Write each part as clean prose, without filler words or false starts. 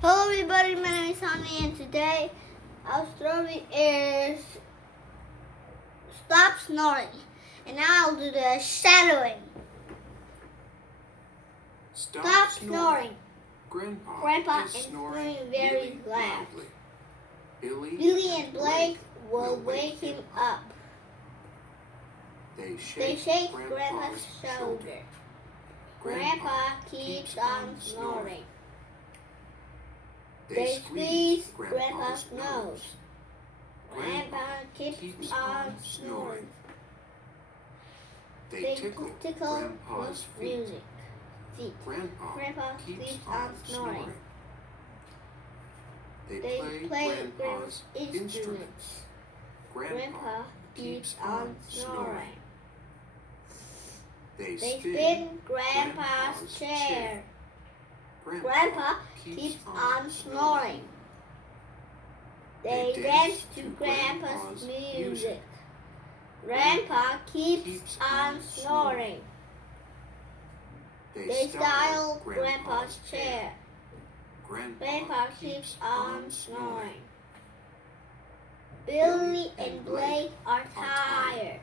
Hello everybody, my name is Honey and today our story is Stop Snoring. And now I'll do the shadowing. Stop snoring. Grandpa is snoring very loudly. Billy and Blake will wake him up. They shake Grandpa's shoulder. Grandpa keeps on snoring. They squeeze Grandpa's nose. Grandpa keeps on snoring. They tickle Grandpa's feet. Grandpa keeps on snoring. They play Grandpa's instruments. Grandpa keeps on snoring. They spin Grandpa's chair. Grandpa keeps on snoring. They dance to Grandpa's music. Grandpa keeps on snoring. They style Grandpa's chair. Grandpa keeps on snoring. Billy and Blake are tired.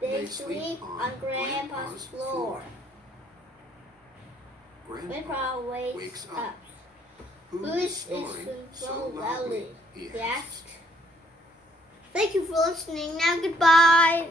They sleep on Grandpa's floor. Grandpa wakes up. Who is snoring so loudly? He asked. Thank you for listening. Now goodbye.